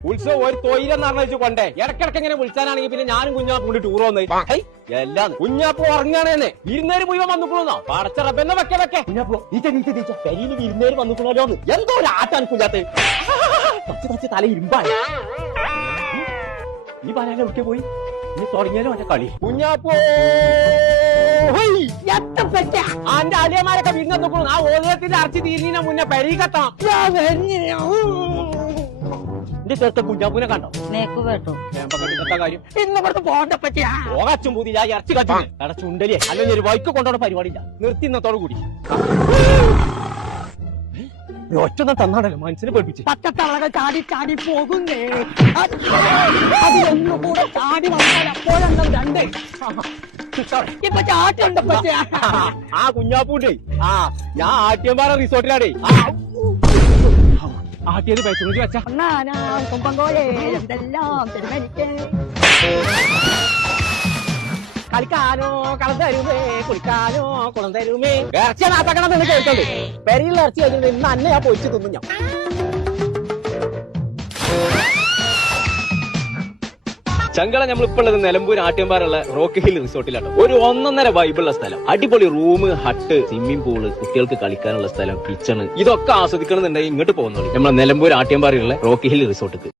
ഉത്സവം ഒരു തൊയിലെന്ന് പറഞ്ഞു കൊണ്ടേ ഇടക്കിടക്ക് ഇങ്ങനെ വിളിച്ചാനാണെങ്കിൽ പിന്നെ ഞാനും കുഞ്ഞാപ്പും കൂടി ടൂർ വന്നേ എല്ലാം കുഞ്ഞാപ്പു ഉറങ്ങാണേന്ന് വിരുന്നേര് മുഴുവൻ വന്നിക്കണോന്നോ പടച്ചറപ്പെന്നെ വെക്കെ കുഞ്ഞാപ്പു നീച്ച പെരിയിൽ വിരുന്നേര് വന്നിക്കണോന്ന് എന്തോ ഒരു ആട്ടാണ് കുഞ്ഞാത്ത് തച്ച് തല ഇരുമ്പാണ് ഈ പറയാൻ എവിടെ പോയി ഇനി തുടങ്ങിയാലും അവന്റെ കളി കുഞ്ഞാപ്പോ അന്റെ അലിയന്മാരൊക്കെ വിരുന്ന് നോക്കണു ആ ഓലത്തിന്റെ അരച്ച് തീരുന്നതിന് മുന്നേ പെരി കത്താം എന്റെ ചേർത്ത കുഞ്ഞാപ്പൂനെ കണ്ടോ കേട്ടോ കാര്യം ഇന്നിവിടുത്തെ പോകണ്ട പറ്റിയാ പോകച്ചും പൂതി ഞാൻ ഇറച്ചി കച്ചു കട ചുണ്ടലിയെ അല്ലെങ്കിൽ ഒരു വൈക്ക് കൊണ്ടുപോണ പരിപാടിയില്ല നിർത്തി ഇന്നത്തോടു കൂടി ഒറ്റ തന്നാണല്ലോ മനസ്സിനെ പഠിപ്പിച്ച് പച്ചത്തളകൾ ചാടി ചാടി പോകുന്നേ അതിലൊന്നും കൂടെ ചാടി വന്നാൽ അപ്പോഴെന്താ രണ്ട് ഇപ്പൊ ചാട്ടുണ്ട് പറ്റിയ ആ കുഞ്ഞാപ്പൂണ്ടേ ഞാൻ ആട്ടിയമ്പാറ റിസോർട്ടിലാടേ ആട്ടിയത് പൈസ വെച്ച കുമ്പങ്കോലെ എന്തെല്ലാം തിരുമലിക്കേ കളിക്കാനോ കളം തരുമേ കുളിക്കാനോ കുളം തരുമേ ഇറച്ചി നാത്താക്കണം എന്ന് കേൾക്കണ്ടേ പെരിയുള്ള ഇറച്ചി കഴിഞ്ഞിട്ട് ഇന്ന് അന്നെ ഞാൻ പൊരിച്ചു തിന്നു ഞാൻ ചങ്കള നമ്മളിപ്പോൾ ഉള്ളത് നിലമ്പൂർ ആട്ടിയമ്പാറുള്ള റോക്ക് ഹിൽ റിസോർട്ടിലാണ് ഒരു 1.5 വൈബുള്ള സ്ഥലം അടിപൊളി റൂം ഹട്ട് സ്വിമ്മിംഗ് പൂള് കുട്ടികൾക്ക് കളിക്കാനുള്ള സ്ഥലം കിച്ചണ് ഇതൊക്കെ ആസ്വദിക്കണമെന്നുണ്ടെങ്കിൽ ഇങ്ങോട്ട് പോകുന്നുള്ളൂ നമ്മളെ നിലമ്പൂർ ആട്ടിയമ്പാറുള്ള റോക്ക് ഹിൽ റിസോർട്ടിക്ക്